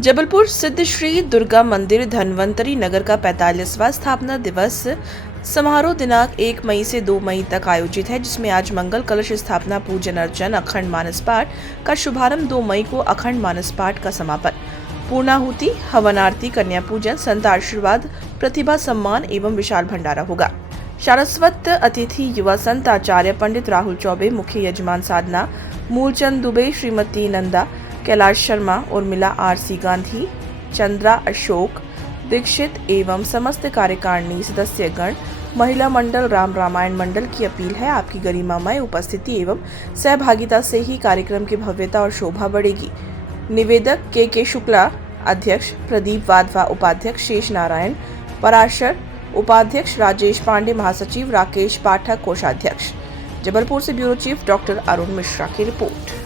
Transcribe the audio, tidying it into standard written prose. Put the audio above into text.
जबलपुर सिद्ध श्री दुर्गा मंदिर धन्वंतरी नगर का 45वां स्थापना दिवस समारोह दिनांक 1 मई से 2 मई तक आयोजित है, जिसमें आज मंगल कलश स्थापना, पूजन अर्चन, अखंड मानस पाठ का शुभारंभ, 2 मई को अखंड मानस पाठ का समापन, पूर्णाहुति, हवन आरती, कन्या पूजन, संत आशीर्वाद, प्रतिभा सम्मान एवं विशाल भंडारा होगा। सारस्वत अतिथि युवा संत आचार्य पंडित राहुल चौबे, मुख्य यजमान साधना मूलचंद दुबे, श्रीमती नंदा कैलाश शर्मा, उर्मिला आरसी गांधी, चंद्रा अशोक दीक्षित एवं समस्त कार्यकारिणी सदस्यगण, महिला मंडल, राम रामायण मंडल की अपील है, आपकी गरिमामय उपस्थिति एवं सहभागिता से ही कार्यक्रम की भव्यता और शोभा बढ़ेगी। निवेदक के शुक्ला अध्यक्ष, प्रदीप वाधवा उपाध्यक्ष, शेष नारायण पराशर उपाध्यक्ष, राजेश पांडे महासचिव, राकेश पाठक कोषाध्यक्ष। जबलपुर से bureau chief doctor Arun Mishra की रिपोर्ट।